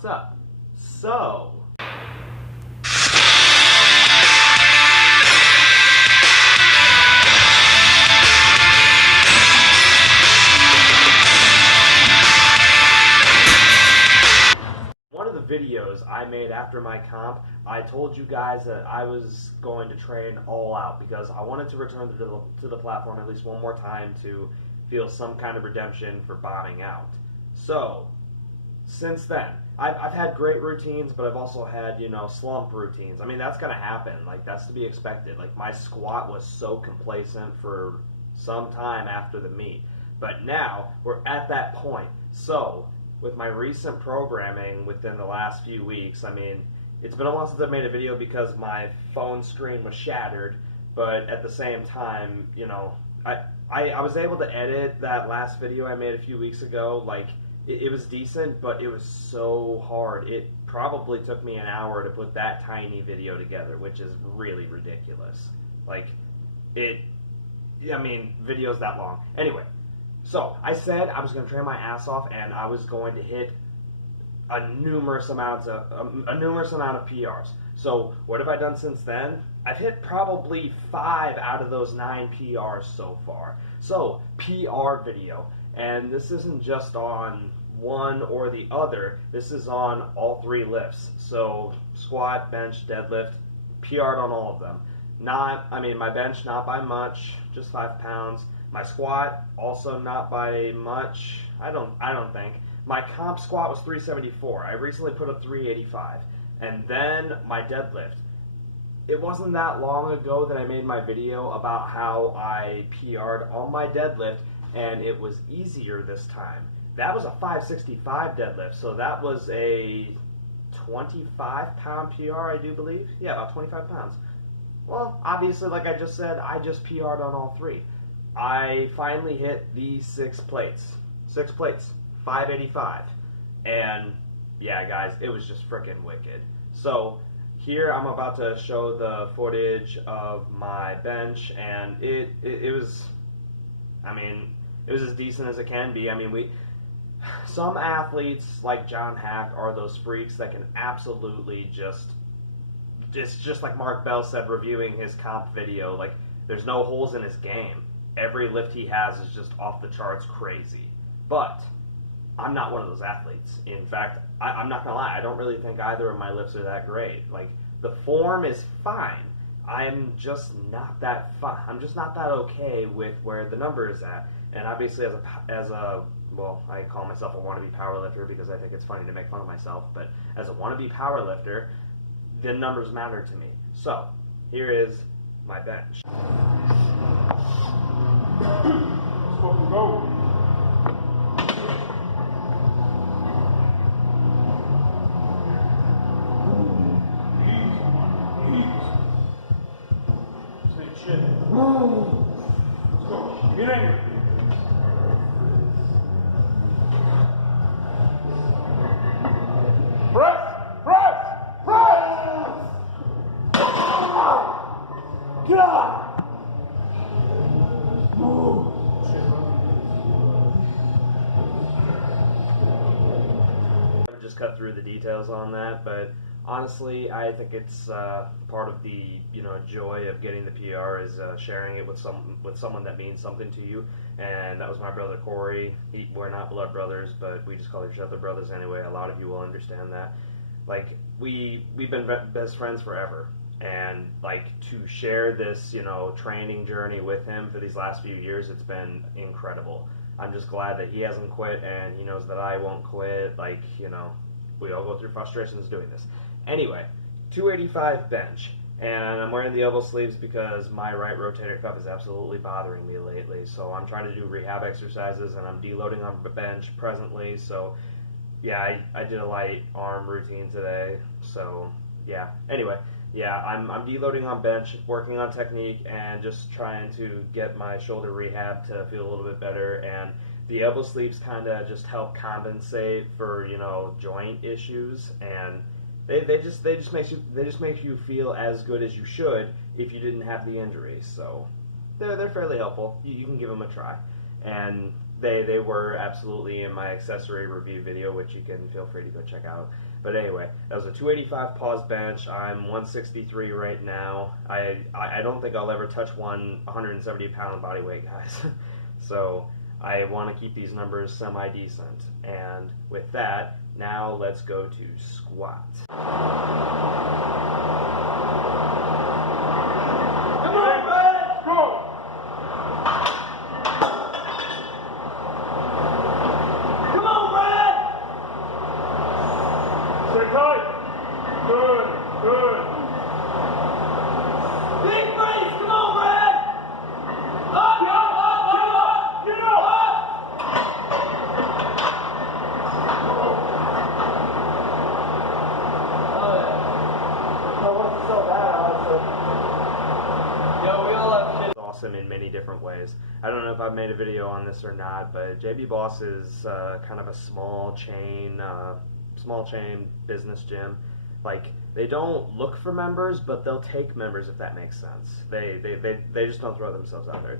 what's up? So, one of the videos I made after my comp, I told you guys that I was going to train all out because I wanted to return to the platform at least one more time to feel some kind of redemption for bombing out. So, since then, I've had great routines, but I've also had, slump routines. I mean, that's going to happen. Like, that's to be expected. Like, my squat was so complacent for some time after the meet. But now, we're at that point. So, with my recent programming within the last few weeks, I mean, it's been a while since I've made a video because my phone screen was shattered, but at the same time, I was able to edit that last video I made a few weeks ago. Like, it was decent, but it was so hard. It probably took me an hour to put that tiny video together, which is really ridiculous. Like, videos that long. Anyway, so I said I was going to train my ass off, and I was going to hit a numerous amount of PRs. So what have I done since then? I've hit probably 5 out of those 9 PRs so far. So PR video, and this isn't just on one or the other. This is on all 3 lifts. So squat, bench, deadlift, PR'd on all of them. My bench not by much, just 5 pounds. My squat also not by much. I don't think. My comp squat was 374. I recently put up 385. And then my deadlift. It wasn't that long ago that I made my video about how I PR'd on my deadlift, and it was easier this time. That was a 565 deadlift, so that was a 25-pound PR, I do believe. Yeah, about 25 pounds. Well, obviously, like I just said, I just PR'd on all 3. I finally hit these 6 plates. 6 plates, 585. And yeah, guys, it was just freaking wicked. So here I'm about to show the footage of my bench, and it was as decent as it can be. I mean, some athletes like John Hack are those freaks that can absolutely just like Mark Bell said reviewing his comp video, like, there's no holes in his game. Every lift he has is just off the charts crazy. But I'm not one of those athletes. In fact, I'm not gonna lie, I don't really think either of my lifts are that great. Like, the form is fine. I'm just not that okay with where the number is at. And obviously, I call myself a wannabe powerlifter because I think it's funny to make fun of myself. But as a wannabe powerlifter, the numbers matter to me. So here is my bench. Let's fucking go. Shit. Let's go. Get angry. Breath! Breath! Breath! God! I would just cut through the details on that, but honestly, I think it's part of the joy of getting the PR is sharing it with someone that means something to you, and that was my brother Corey. We're not blood brothers, but we just call each other brothers anyway. A lot of you will understand that. Like, we've been best friends forever, and like, to share this training journey with him for these last few years, it's been incredible. I'm just glad that he hasn't quit, and he knows that I won't quit. Like, we all go through frustrations doing this. Anyway, 285 bench, and I'm wearing the elbow sleeves because my right rotator cuff is absolutely bothering me lately. So I'm trying to do rehab exercises, and I'm deloading on the bench presently. So yeah, I did a light arm routine today. So yeah. Anyway, yeah, I'm deloading on bench, working on technique, and just trying to get my shoulder rehab to feel a little bit better. And the elbow sleeves kind of just help compensate for joint issues, and they just make you feel as good as you should if you didn't have the injury. So they're fairly helpful. You can give them a try. And they were absolutely in my accessory review video, which you can feel free to go check out. But anyway, that was a 285 pause bench. I'm 163 right now. I don't think I'll ever touch 170 pound body weight, guys. So I want to keep these numbers semi-decent. And with that, now let's go to squat. Come on, man! Go! Come on, Brad! Stay tight. Good, good. Big brace! Come on, Brad! Up, Get up, get up, get up! Awesome in many different ways. I don't know if I've made a video on this or not, but JB Boss is kind of a small chain business gym. Like, they don't look for members, but they'll take members, if that makes sense. They just don't throw themselves out there.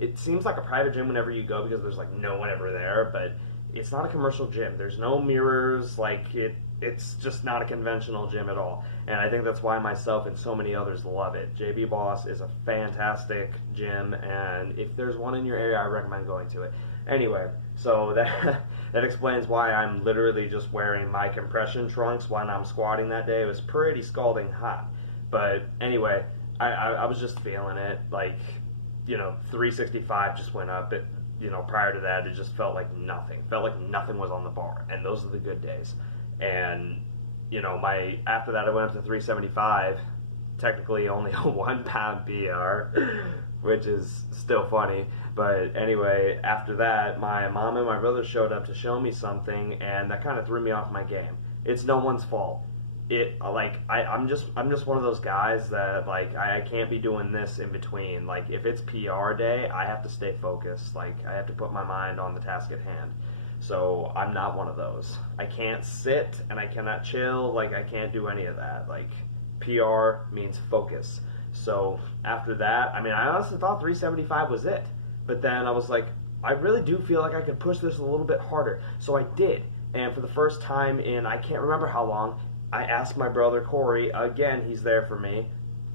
It seems like a private gym whenever you go because there's like no one ever there, but it's not a commercial gym. There's no mirrors. Like, it's just not a conventional gym at all. And I think that's why myself and so many others love it. JB Boss is a fantastic gym, and if there's one in your area, I recommend going to it. Anyway, so that explains why I'm literally just wearing my compression trunks when I'm squatting that day. It was pretty scalding hot. But anyway, I was just feeling it. Like, 365 just went up. Prior to that, it just felt like nothing. Felt like nothing was on the bar, and those are the good days. And after that, I went up to 375, technically only a 1 pound PR, which is still funny. But anyway, after that, my mom and my brother showed up to show me something, and that kind of threw me off my game. It's no one's fault. I'm just one of those guys that I can't be doing this in between. Like, if it's PR day, I have to stay focused. Like, I have to put my mind on the task at hand. So I'm not one of those. I can't sit and I cannot chill. Like, I can't do any of that. Like, PR means focus. So after that, I honestly thought 375 was it. But then I was like, I really do feel like I could push this a little bit harder. So I did. And for the first time in I can't remember how long, I asked my brother Corey, again, he's there for me,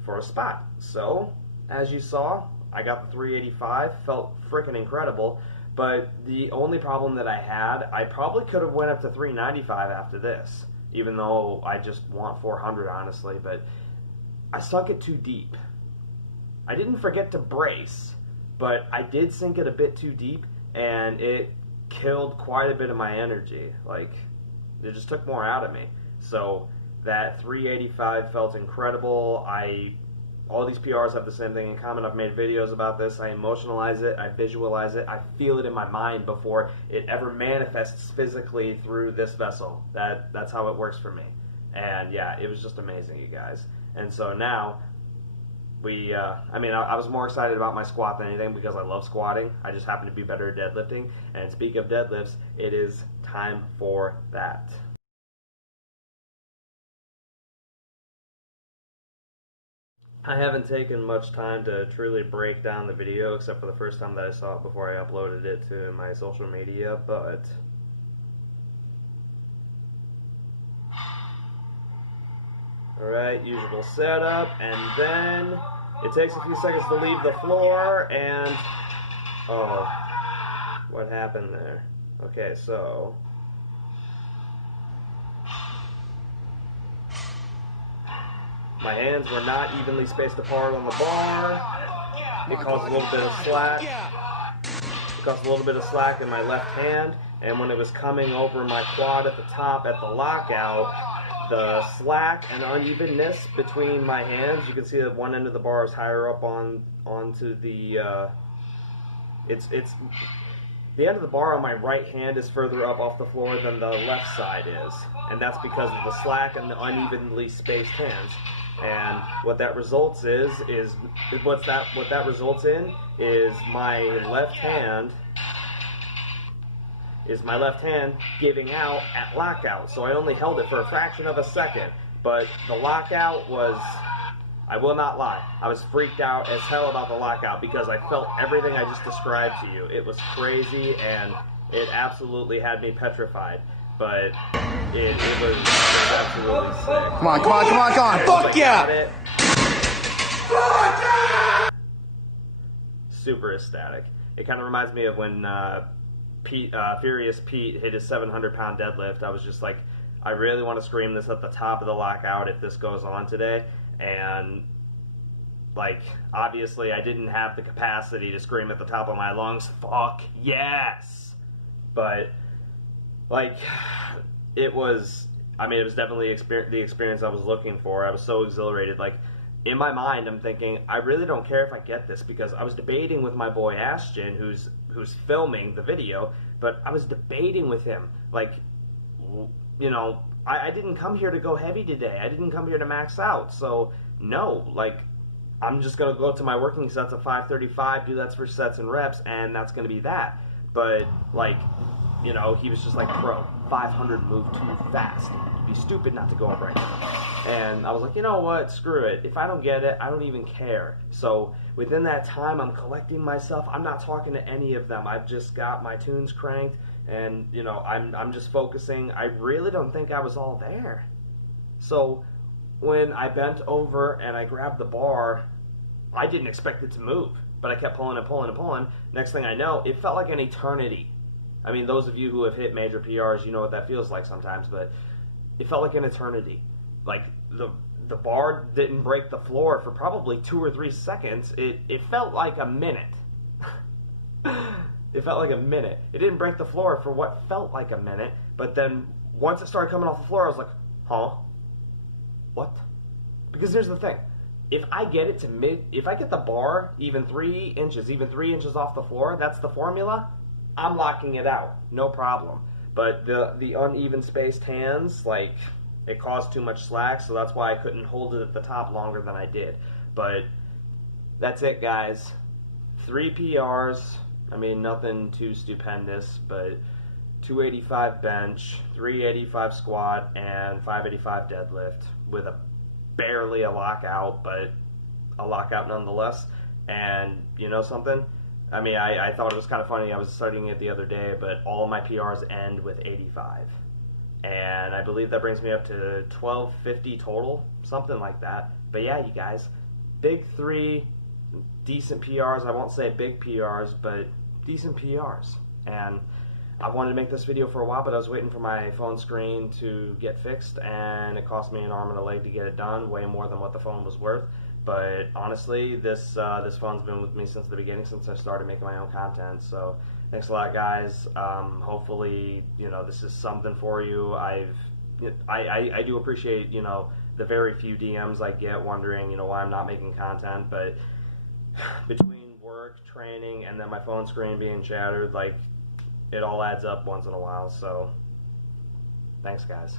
for a spot. So, as you saw, I got the 385, felt freaking incredible. But the only problem that I had, I probably could have went up to 395 after this, even though I just want 400, honestly, but I sunk it too deep. I didn't forget to brace, but I did sink it a bit too deep, and it killed quite a bit of my energy. Like, it just took more out of me. So that 385 felt incredible. All these PRs have the same thing in common. I've made videos about this. I emotionalize it. I visualize it. I feel it in my mind before it ever manifests physically through this vessel. That's how it works for me. And yeah, it was just amazing, you guys. And so now, I was more excited about my squat than anything because I love squatting. I just happen to be better at deadlifting. And speaking of deadlifts, it is time for that. I haven't taken much time to truly break down the video, except for the first time that I saw it before I uploaded it to my social media, but alright, usual setup, and then it takes a few seconds to leave the floor, and oh, what happened there? Okay, so my hands were not evenly spaced apart on the bar. It caused a little bit of slack. It caused a little bit of slack in my left hand, and when it was coming over my quad at the top at the lockout, the slack and unevenness between my hands, you can see that one end of the bar is higher up onto the the end of the bar on my right hand is further up off the floor than the left side is, and that's because of the slack and the unevenly spaced hands. And what that results in is my left hand giving out at lockout. So I only held it for a fraction of a second, but the lockout was I will not lie. I was freaked out as hell about the lockout because I felt everything I just described to you. It was crazy and it absolutely had me petrified. But it was absolutely sick. Come on, come on, come on, come on. Fuck yeah! Super ecstatic. It kind of reminds me of when Furious Pete hit his 700-pound deadlift. I was just like, I really want to scream this at the top of the lockout if this goes on today. And, like, obviously I didn't have the capacity to scream at the top of my lungs, fuck yes! But, like, it was definitely the experience I was looking for. I was so exhilarated. Like, in my mind, I'm thinking, I really don't care if I get this, because I was debating with my boy Ashton, who's filming the video, but I was debating with him, like, you know, I didn't come here to go heavy today. I didn't come here to max out. So, no, like, I'm just going to go to my working sets of 535, do that for sets and reps, and that's going to be that. But, like, you know, he was just like, bro, 500 move too fast. It'd be stupid not to go up right now. And I was like, you know what, screw it. If I don't get it, I don't even care. So within that time, I'm collecting myself. I'm not talking to any of them. I've just got my tunes cranked, and, you know, I'm just focusing. I really don't think I was all there. So when I bent over and I grabbed the bar, I didn't expect it to move, but I kept pulling and pulling and pulling. Next thing I know, it felt like an eternity. I mean, those of you who have hit major PRs, you know what that feels like sometimes, but it felt like an eternity. Like, the bar didn't break the floor for probably 2 or 3 seconds. It felt like a minute. It felt like a minute. It didn't break the floor for what felt like a minute, but then once it started coming off the floor, I was like, huh? What? Because here's the thing. If I get it to if I get the bar even 3 inches off the floor, that's the formula, I'm locking it out. No problem. But the uneven spaced hands, like, it caused too much slack, so that's why I couldn't hold it at the top longer than I did. But that's it, guys. 3 PRs. I mean, nothing too stupendous, but 285 bench, 385 squat, and 585 deadlift with barely a lockout, but a lockout nonetheless. And you know something? I mean, I thought it was kind of funny. I was studying it the other day, but all of my PRs end with 85. And I believe that brings me up to 1250 total, something like that. But yeah, you guys, big 3, decent PRs. I won't say big PRs, but decent PRs. And I wanted to make this video for a while, but I was waiting for my phone screen to get fixed, and it cost me an arm and a leg to get it done, way more than what the phone was worth. But honestly, this phone's been with me since the beginning, since I started making my own content. So thanks a lot, guys. Hopefully, you know, this is something for you. I do appreciate, you know, the very few DMs I get wondering, you know, why I'm not making content. But between work, training, and then my phone screen being shattered, like, it all adds up once in a while. So thanks, guys.